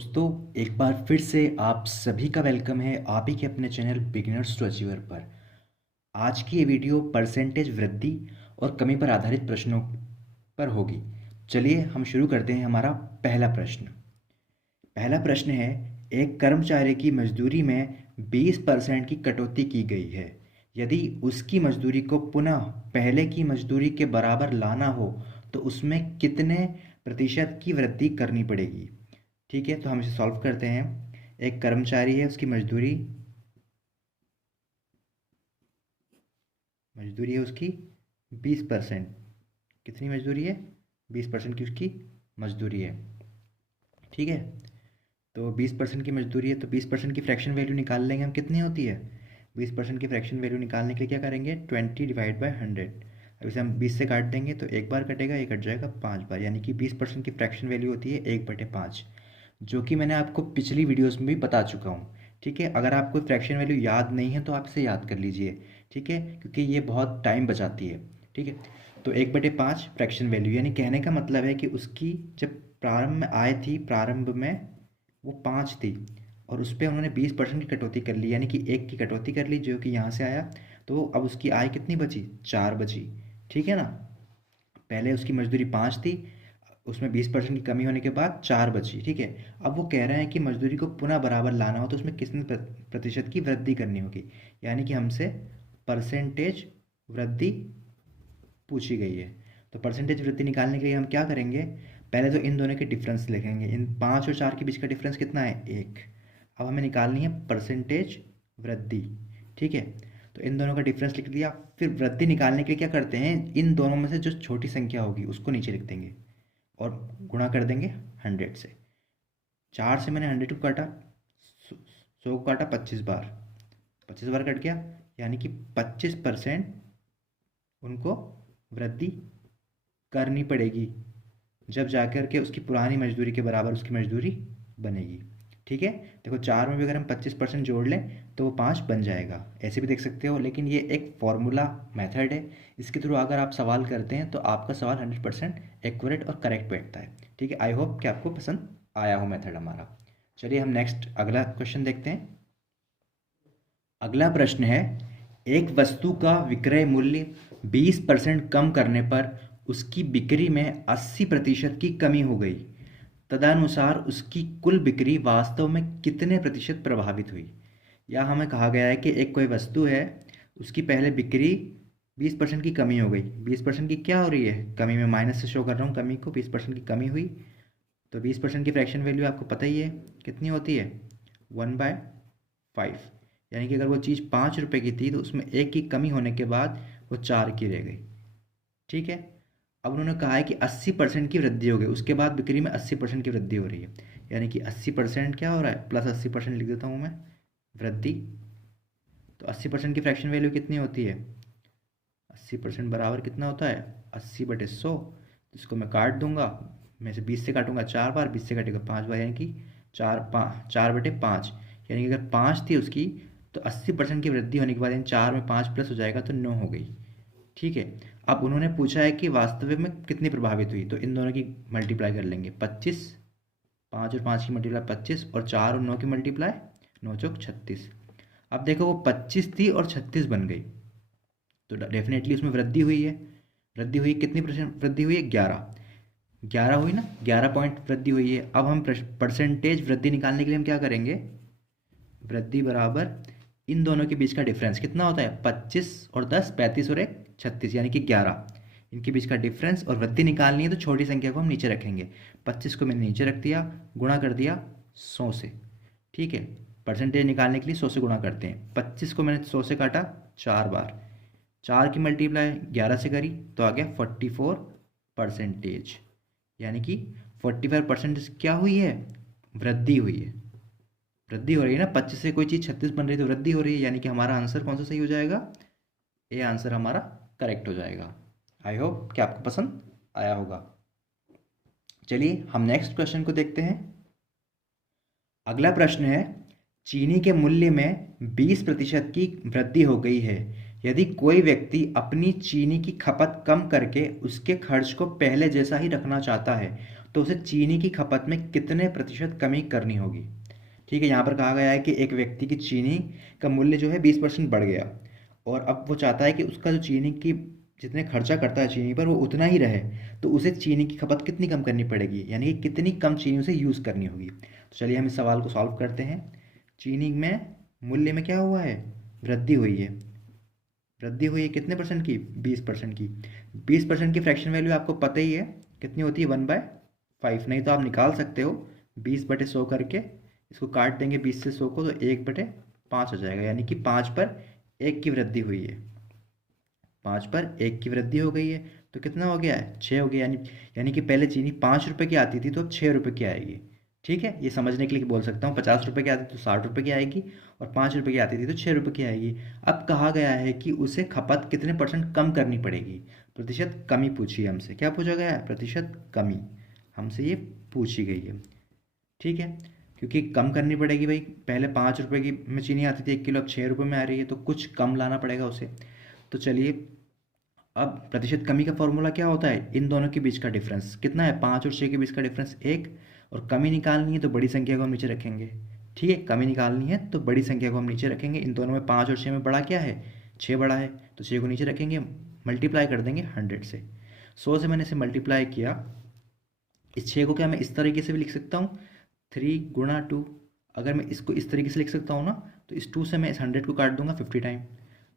दोस्तों, एक बार फिर से आप सभी का वेलकम है आप ही के अपने चैनल बिगिनर्स टू अचीवर पर। आज की ये वीडियो परसेंटेज वृद्धि और कमी पर आधारित प्रश्नों पर होगी। चलिए हम शुरू करते हैं। हमारा पहला प्रश्न है, एक कर्मचारी की मजदूरी में 20% की कटौती की गई है। यदि उसकी मजदूरी को पुनः पहले की मजदूरी के बराबर लाना हो तो उसमें कितने प्रतिशत की वृद्धि करनी पड़ेगी। ठीक है, तो हम इसे सॉल्व करते हैं। एक कर्मचारी है, उसकी मजदूरी मजदूरी है उसकी 20%। कितनी मजदूरी है? 20% की उसकी मजदूरी है। ठीक है, तो 20% की मजदूरी है तो 20% की फ्रैक्शन वैल्यू निकाल लेंगे हम। कितनी होती है? 20% की फ्रैक्शन वैल्यू निकालने के लिए क्या करेंगे? 20/100। अब इसे हम 20 से काट देंगे तो एक बार कटेगा, ये कट जाएगा 5 बार, यानी कि 20% की फ्रैक्शन वैल्यू होती है 1/5, जो कि मैंने आपको पिछली वीडियोस में भी बता चुका हूँ। ठीक है, अगर आपको फ्रैक्शन वैल्यू याद नहीं है तो आप इसे याद कर लीजिए। ठीक है, क्योंकि ये बहुत टाइम बचाती है। ठीक है, तो 1/5 फ्रैक्शन वैल्यू, यानी कहने का मतलब है कि उसकी जब प्रारंभ में आय थी, प्रारंभ में वो 5 थी और उस पर उन्होंने 20% की कटौती कर ली, यानी कि 1 की कटौती कर ली जो कि यहाँ से आया। तो अब उसकी आय कितनी बची? 4 बची। ठीक है ना, पहले उसकी मजदूरी 5 थी, उसमें 20% की कमी होने के बाद 4 बची। ठीक है, अब वो कह रहे हैं कि मजदूरी को पुनः बराबर लाना हो तो उसमें कितने प्रतिशत की वृद्धि करनी होगी, यानी कि हमसे परसेंटेज वृद्धि पूछी गई है। तो परसेंटेज वृद्धि निकालने के लिए हम क्या करेंगे? पहले तो इन दोनों के डिफरेंस लिखेंगे। इन 5 और 4 के बीच का डिफरेंस कितना है? 1। अब हमें निकालनी है परसेंटेज वृद्धि। ठीक है, तो इन दोनों का डिफरेंस लिख दिया। फिर वृद्धि निकालने के लिए क्या करते हैं? इन दोनों में से जो छोटी संख्या होगी उसको नीचे लिख देंगे और गुणा कर देंगे 100 से। 4 से मैंने 100 को काटा, 100 को काटा 25 बार, 25 बार कट गया, यानी कि 25% उनको वृद्धि करनी पड़ेगी, जब जाकर के उसकी पुरानी मजदूरी के बराबर उसकी मजदूरी बनेगी। ठीक है, देखो 4 में भी अगर हम 25% जोड़ लें तो वो 5 बन जाएगा, ऐसे भी देख सकते हो। लेकिन ये एक फॉर्मूला मेथड है, इसके थ्रू अगर आप सवाल करते हैं तो आपका सवाल 100% एक्यूरेट और करेक्ट बैठता है। ठीक है, आई होप कि आपको पसंद आया हो मेथड हमारा। चलिए हम नेक्स्ट अगला क्वेश्चन देखते हैं। अगला प्रश्न है, एक वस्तु का विक्रय मूल्य 20% कम करने पर उसकी बिक्री में 80% की कमी हो गई। तदनुसार उसकी कुल बिक्री वास्तव में कितने प्रतिशत प्रभावित हुई। या हमें कहा गया है कि एक कोई वस्तु है, उसकी पहले बिक्री 20% की कमी हो गई। 20% की क्या हो रही है? कमी में माइनस से शो कर रहा हूँ कमी को। 20% की कमी हुई तो 20% की फ्रैक्शन वैल्यू आपको पता ही है कितनी होती है? 1/5। यानी कि अगर वो चीज़ 5 रुपए की थी तो उसमें 1 की कमी होने के बाद वो 4 की रह गई। ठीक है, अब उन्होंने कहा है कि 80% की वृद्धि हो गई, उसके बाद बिक्री में 80% की वृद्धि हो रही है, यानी कि 80% क्या हो रहा है? प्लस 80% लिख देता हूँ मैं, वृद्धि। तो 80% की फ्रैक्शन वैल्यू कितनी होती है? 80% बराबर कितना होता है? 80/100। इसको मैं काट दूंगा, मैं से 20 से काटूंगा 4 बार, 20 से काटेगा 5 बार, यानी कि 4/5। यानी कि अगर 5 थी उसकी तो 80% की वृद्धि होने के बाद यानी 4 में 5 प्लस हो जाएगा तो 9 हो गई। ठीक है, अब उन्होंने पूछा है कि वास्तविक में कितनी प्रभावित हुई, तो इन दोनों की मल्टीप्लाई कर लेंगे। 25, 5 और 5 की मल्टीप्लाई 25 और 4 और 9 की मल्टीप्लाई 9 चौक 36। अब देखो वो 25 थी और 36 बन गई, तो डेफिनेटली उसमें वृद्धि हुई है। वृद्धि हुई, कितनी परसेंट वृद्धि हुई है? 11। 11 हुई ना, 11 पॉइंट वृद्धि हुई है। अब हम परसेंटेज वृद्धि निकालने के लिए हम क्या करेंगे? वृद्धि बराबर इन दोनों के बीच का डिफरेंस कितना होता है? 25 और 10, 35 और 1 36, यानी कि 11। इनके बीच का डिफरेंस और वृद्धि निकालनी है तो छोटी संख्या को हम नीचे रखेंगे। 25 को मैंने नीचे रख दिया, गुणा कर दिया 100 से। ठीक है, परसेंटेज निकालने के लिए 100 से गुणा करते हैं। 25 को मैंने 100 से काटा 4 बार, 4 की मल्टीप्लाई 11 से करी तो आ गया 44%, यानी कि 45% क्या हुई है? वृद्धि हुई है। वृद्धि हो रही है ना, 25 से कोई चीज़ 36 बन रही है तो वृद्धि हो रही है, यानी कि हमारा आंसर कौन सा सही हो जाएगा? ये आंसर हमारा करेक्ट हो जाएगा। आई होप कि आपको पसंद आया होगा। चलिए हम नेक्स्ट क्वेश्चन को देखते हैं। अगला प्रश्न है, चीनी के मूल्य में 20% की वृद्धि हो गई है। यदि कोई व्यक्ति अपनी चीनी की खपत कम करके उसके खर्च को पहले जैसा ही रखना चाहता है तो उसे चीनी की खपत में कितने प्रतिशत कमी करनी होगी। ठीक है, यहाँ पर कहा गया है कि एक व्यक्ति की चीनी का मूल्य जो है 20% बढ़ गया, और अब वो चाहता है कि उसका जो चीनी की जितने खर्चा करता है चीनी पर वो उतना ही रहे, तो उसे चीनी की खपत कितनी कम करनी पड़ेगी, यानी कि कितनी कम चीनी उसे यूज़ करनी होगी। तो चलिए हम इस सवाल को सॉल्व करते हैं। चीनी में मूल्य में क्या हुआ है, वृद्धि हुई है। वृद्धि हुई है कितने परसेंट की, 20% की। 20% की फ्रैक्शन वैल्यू आपको पता ही है कितनी होती है, 1/5। नहीं तो आप निकाल सकते हो 20/100 करके, इसको काट देंगे 20 से 100 को, तो 1/5 हो जाएगा, यानी कि 5/1 की वृद्धि हुई है। 5/1 की वृद्धि हो गई है, तो कितना हो गया है, 6 हो गया। यानी कि पहले चीनी 5 रुपये की आती थी, तो अब 6 रुपये की आएगी। ठीक है, ये समझने के लिए बोल सकता हूँ, 50 रुपये की आती थी तो 60 रुपये की आएगी, और 5 रुपये की आती थी तो 6 रुपये की आएगी। अब कहा गया है कि उसे खपत कितने परसेंट कम करनी पड़ेगी, प्रतिशत कमी पूछी है हमसे। क्या पूछा गया है, प्रतिशत कमी हमसे ये पूछी गई है। ठीक है, क्योंकि कम करनी पड़ेगी भाई, पहले 5 रुपये की में चीनी आती थी 1 किलो, अब 6 रुपये में आ रही है, तो कुछ कम लाना पड़ेगा उसे। तो चलिए, अब प्रतिशत कमी का फॉर्मूला क्या होता है, इन दोनों के बीच का डिफरेंस कितना है, 5 और 6 के बीच का डिफरेंस 1, और कमी निकालनी है तो बड़ी संख्या को हम नीचे रखेंगे। ठीक है, कमी निकालनी है तो बड़ी संख्या को हम नीचे रखेंगे। इन दोनों में 5 और 6 में बड़ा क्या है, 6 बड़ा है, तो 6 को नीचे रखेंगे, मल्टीप्लाई कर देंगे 100 से। 100 से मैंने इसे मल्टीप्लाई किया। इस 6 को क्या मैं इस तरीके से भी लिख सकता हूँ, 3 × 2। अगर मैं इसको इस तरीके से लिख सकता हूँ ना, तो इस 2 से मैं इस 100 को काट दूंगा 50 टाइम।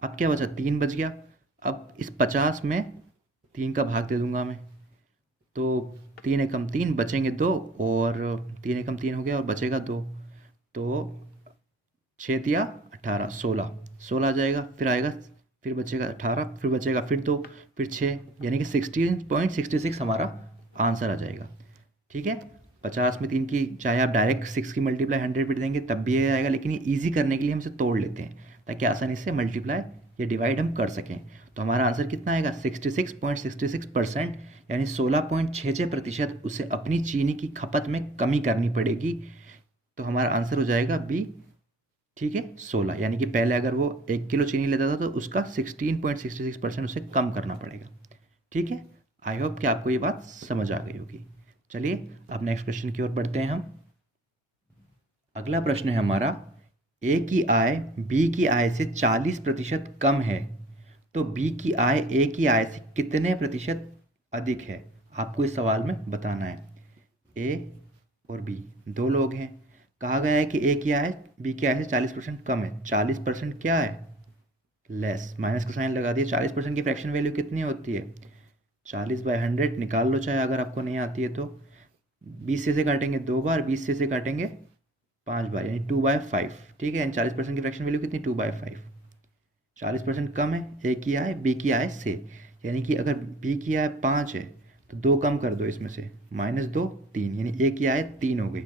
अब क्या बचा, 3 बच गया। अब इस 50 में 3 का भाग दे दूंगा मैं, तो 3 एकम 3 बचेंगे 2, और 3 एकम 3 हो गया और बचेगा 2, तो 6 × 3 = 18, 16 आ जाएगा। फिर आएगा, फिर बचेगा 18, फिर बचेगा फिर 2, फिर 6, यानी कि 16.66 हमारा आंसर आ जाएगा। ठीक है, 50 में 3 की, चाहे आप डायरेक्ट 6 की मल्टीप्लाई 100 पे देंगे तब भी ये आएगा, लेकिन ये ईजी करने के लिए हम इसे तोड़ लेते हैं ताकि आसानी से मल्टीप्लाई या डिवाइड हम कर सकें। तो हमारा आंसर कितना आएगा, 66.66%, यानी 16.66% उसे अपनी चीनी की खपत में कमी करनी पड़ेगी। तो हमारा आंसर हो जाएगा बी। ठीक है, 16, यानी कि पहले अगर वो 1 किलो चीनी लेता था तो उसका 16.66% उसे कम करना पड़ेगा। ठीक है, आई होप कि आपको ये बात समझ आ गई होगी। चलिए अब नेक्स्ट क्वेश्चन की ओर बढ़ते हैं हम। अगला प्रश्न है हमारा, ए की आय बी की आय से 40% कम है, तो बी की आय ए की आय से कितने प्रतिशत अधिक है, आपको इस सवाल में बताना है। ए और बी दो लोग हैं, कहा गया है कि ए की आय बी की आय से 40% कम है। 40% क्या है, लेस, माइनस का साइन लगा दिया। 40% की फ्रैक्शन वैल्यू कितनी होती है, 40/100 निकाल लो, चाहे अगर आपको नहीं आती है तो। 20 से काटेंगे 2 बार, 20 से काटेंगे 5 बार, यानी 2/5। ठीक है, यानी 40% की फ्रैक्शन वैल्यू कितनी, 2/5। 40% कम है ए की आय बी की आय से, यानी कि अगर बी की आय 5 है तो 2 कम कर दो इसमें से, -2 3, यानी ए की आय 3 हो गई।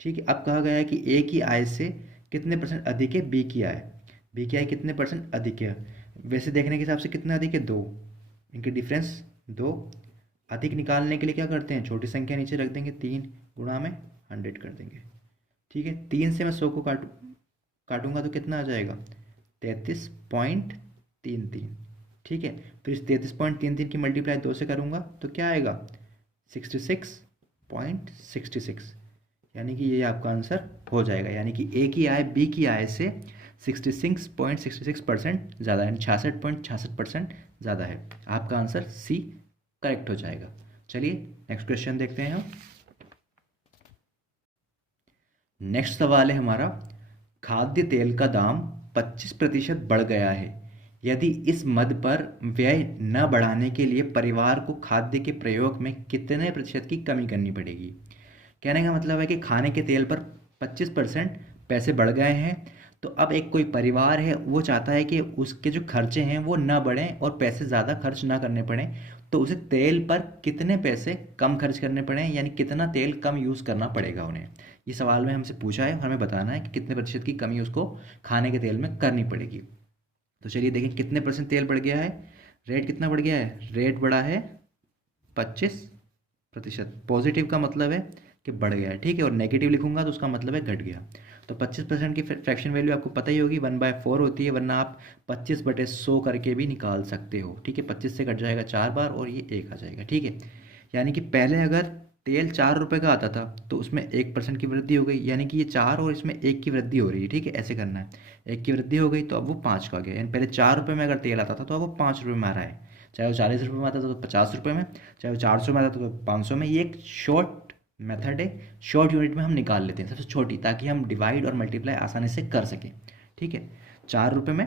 ठीक है, अब कहा गया है कि ए की आय से कितने परसेंट अधिक है बी की आय। बी की आय कितने परसेंट अधिक है, वैसे देखने के हिसाब से कितना अधिक है, 2, इनके डिफरेंस 2। अधिक निकालने के लिए क्या करते हैं, छोटी संख्या नीचे रख देंगे, 3 गुणा में 100 कर देंगे। ठीक है, 3 से मैं 100 को काटूंगा तो कितना आ जाएगा, 33.33। ठीक है, फिर इस 33.33 की मल्टीप्लाई 2 से करूँगा तो क्या आएगा, 66.66, यानी कि ये आपका आंसर हो जाएगा। यानी कि ए की आय बी की आय से 66.66% ज़्यादा, यानी 66.66% ज़्यादा है। आपका आंसर सी करेक्ट हो जाएगा। चलिए नेक्स्ट क्वेश्चन देखते हैं हम। नेक्स्ट सवाल है हमारा, खाद्य तेल का दाम 25% बढ़ गया है, यदि इस मद पर व्यय न बढ़ाने के लिए परिवार को खाद्य के प्रयोग में कितने प्रतिशत की कमी करनी पड़ेगी। कहने का मतलब है कि खाने के तेल पर 25% पैसे बढ़ गए हैं, तो अब एक कोई परिवार है वो चाहता है कि उसके जो खर्चे हैं वो ना बढ़ें और पैसे ज़्यादा खर्च ना करने पड़ें, तो उसे तेल पर कितने पैसे कम खर्च करने पड़ें, यानी कितना तेल कम यूज़ करना पड़ेगा उन्हें। ये सवाल में हमसे पूछा है, हमें बताना है कि कितने प्रतिशत की कमी उसको खाने के तेल में करनी पड़ेगी। तो चलिए देखें कितने परसेंट तेल बढ़ गया है, रेट कितना बढ़ गया है, रेट बढ़ा है 25%। पॉजिटिव का मतलब है कि बढ़ गया है, ठीक है, और नेगेटिव लिखूंगा तो उसका मतलब है घट गया। तो 25% की फ्रैक्शन वैल्यू आपको पता ही होगी, 1/4 होती है, वरना आप 25/100 करके भी निकाल सकते हो। ठीक है, 25 से कट जाएगा 4 बार और ये 1 आ जाएगा। ठीक है, यानी कि पहले अगर तेल 4 रुपये का आता था तो उसमें 1% की वृद्धि हो गई, यानी कि ये 4 और इसमें 1 की वृद्धि हो रही है। ठीक है, ऐसे करना है। 1 की वृद्धि हो गई तो अब वो 5 का आ गया, यानी पहले 4 रुपये में अगर तेल आता था तो अब वो 5 रुपये में आ रहा है। चाहे वो 40 रुपये में आता था तो 50 रुपये में, चाहे वो 400 में आता था तो 500 में। ये एक शॉर्ट मेथड है, शॉर्ट यूनिट में हम निकाल लेते हैं सबसे छोटी, ताकि हम डिवाइड और मल्टीप्लाई आसानी से कर सकें। ठीक है, 4 रुपये में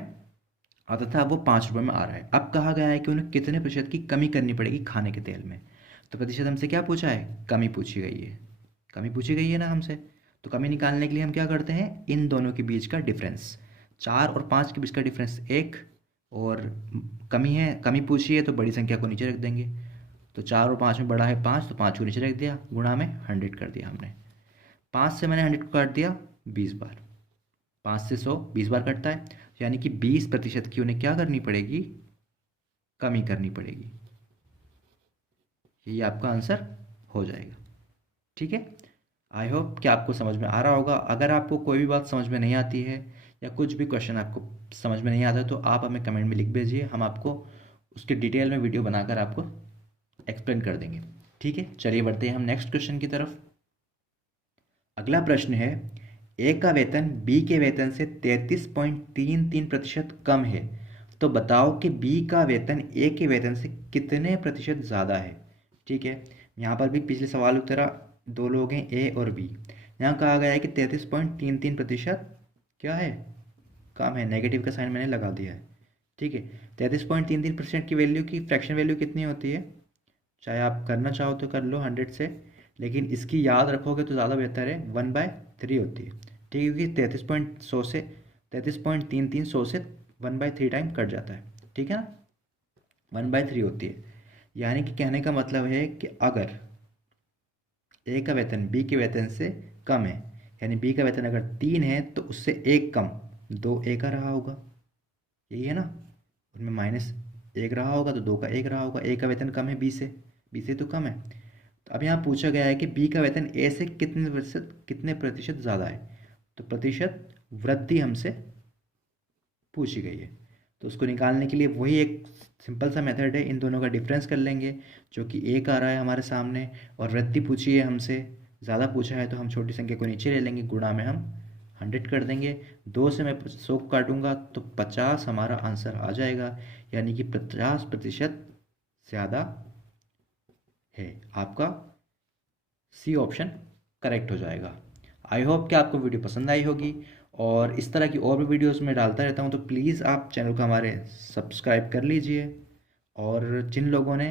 आता था, अब वो 5 रुपये में आ रहा है। अब कहा गया है कि उन्हें कितने प्रतिशत की कमी करनी पड़ेगी खाने के तेल में। तो प्रतिशत हमसे क्या पूछा है? कमी पूछी गई है। कमी पूछी गई है ना हमसे, तो कमी निकालने के लिए हम क्या करते हैं? इन दोनों के बीच का डिफरेंस, 4 और 5 के बीच का डिफरेंस 1, और कमी है, कमी पूछी है तो बड़ी संख्या को नीचे रख देंगे। तो 4 और 5 में बड़ा है 5, तो 5 को नीचे रख दिया, गुणा में 100 कर दिया हमने। 5 से मैंने 100 को काट दिया 20 बार, 5 से 100 20 बार कटता है, यानी कि 20% की उन्हें क्या करनी पड़ेगी? कमी करनी पड़ेगी। ये आपका आंसर हो जाएगा। ठीक है, आई होप कि आपको समझ में आ रहा होगा। अगर आपको कोई भी बात समझ में नहीं आती है या कुछ भी क्वेश्चन आपको समझ में नहीं आता तो आप हमें कमेंट में लिख भेजिए, हम आपको उसके डिटेल में वीडियो बनाकर आपको एक्सप्लेन कर देंगे। ठीक है, चलिए बढ़ते हैं हम नेक्स्ट क्वेश्चन की तरफ। अगला प्रश्न है, ए का वेतन बी के वेतन से 33.33% कम है, तो बताओ कि बी का वेतन ए के वेतन से कितने प्रतिशत ज़्यादा है। ठीक है, यहाँ पर भी पिछले सवाल की तरह दो लोग हैं, ए और बी। यहाँ कहा गया है कि 33.33% क्या है? कम है। नेगेटिव का साइन मैंने लगा दिया है। ठीक है, 33.33% की वैल्यू की फ्रैक्शन वैल्यू कितनी होती है? चाहे आप करना चाहो तो कर लो 100 से, लेकिन इसकी याद रखोगे तो ज़्यादा बेहतर है। 1/3 होती है। ठीक है, क्योंकि 33.100 से 1/3 टाइम कट जाता है। ठीक है ना, 1/3 होती है। यानी कि कहने का मतलब है कि अगर ए का वेतन बी के वेतन से कम है, यानी बी का वेतन अगर 3 है तो उससे 1 कम 2 ए का रहा होगा। यही है ना, उनमें -1 रहा होगा तो 2 का 1 रहा होगा। ए का वेतन कम है बी से तो कम है। तो अब यहाँ पूछा गया है कि बी का वेतन ए से कितने प्रतिशत ज़्यादा है। तो प्रतिशत वृद्धि हमसे पूछी गई है, तो उसको निकालने के लिए वही एक सिंपल सा मेथड है, इन दोनों का डिफरेंस कर लेंगे, जो कि एक आ रहा है हमारे सामने, और वृद्धि पूछी है हमसे, ज़्यादा पूछा है तो हम छोटी संख्या को नीचे ले लेंगे, गुणा में हम 100 कर देंगे। 2 से मैं 100 को काटूंगा तो 50 हमारा आंसर आ जाएगा, यानी कि 50% ज़्यादा है। आपका सी ऑप्शन करेक्ट हो जाएगा। आई होप कि आपको वीडियो पसंद आई होगी, और इस तरह की और भी वीडियोस मैं डालता रहता हूँ, तो प्लीज़ आप चैनल को हमारे सब्सक्राइब कर लीजिए। और जिन लोगों ने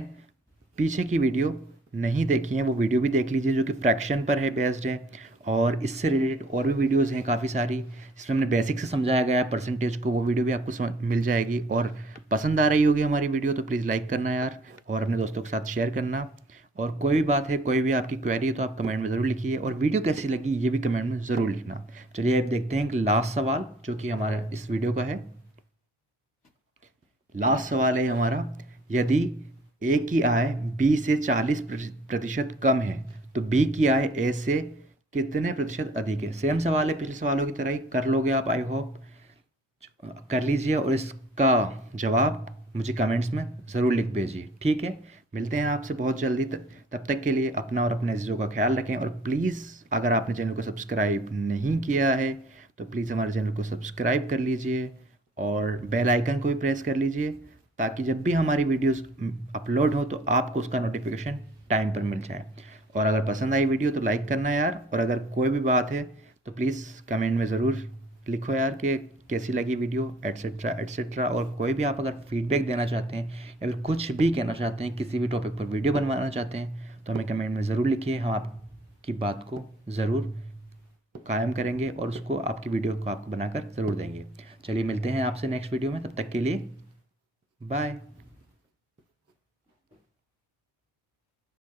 पीछे की वीडियो नहीं देखी है वो वीडियो भी देख लीजिए, जो कि फ्रैक्शन पर है बेस्ड है, और इससे रिलेटेड और भी वीडियोस हैं काफ़ी सारी, जिसमें हमने बेसिक से समझाया गया है परसेंटेज को। वो वीडियो भी आपको मिल जाएगी। और पसंद आ रही होगी हमारी वीडियो तो प्लीज़ लाइक करना यार, और अपने दोस्तों के साथ शेयर करना। और कोई भी बात है, कोई भी आपकी क्वेरी है तो आप कमेंट में ज़रूर लिखिए, और वीडियो कैसी लगी ये भी कमेंट में ज़रूर लिखना। चलिए अब देखते हैं एक लास्ट सवाल जो कि हमारा इस वीडियो का है। लास्ट सवाल है हमारा, यदि ए की आय बी से 40% कम है तो बी की आय ए से कितने प्रतिशत अधिक है। सेम सवाल है, पिछले सवालों की तरह ही कर लोगे आप, आई होप कर लीजिए, और इसका जवाब मुझे कमेंट्स में ज़रूर लिख भेजिए। ठीक है, मिलते हैं आपसे बहुत जल्दी। तब तक के लिए अपना और अपने अजीज़ों का ख्याल रखें, और प्लीज़ अगर आपने चैनल को सब्सक्राइब नहीं किया है तो प्लीज़ हमारे चैनल को सब्सक्राइब कर लीजिए, और बेल आइकन को भी प्रेस कर लीजिए, ताकि जब भी हमारी वीडियोस अपलोड हो तो आपको उसका नोटिफिकेशन टाइम पर मिल जाए। और अगर पसंद आई वीडियो तो लाइक करना यार, और अगर कोई भी बात है तो प्लीज़ कमेंट में ज़रूर लिखो यार कि कैसी लगी वीडियो, एट्सेट्रा एट्सेट्रा। और कोई भी आप अगर फीडबैक देना चाहते हैं या फिर कुछ भी कहना चाहते हैं, किसी भी टॉपिक पर वीडियो बनवाना चाहते हैं, तो हमें कमेंट में ज़रूर लिखिए। हम आपकी बात को ज़रूर कायम करेंगे और उसको आपकी वीडियो को आपको बनाकर ज़रूर देंगे। चलिए मिलते हैं आपसे नेक्स्ट वीडियो में, तब तक के लिए बाय।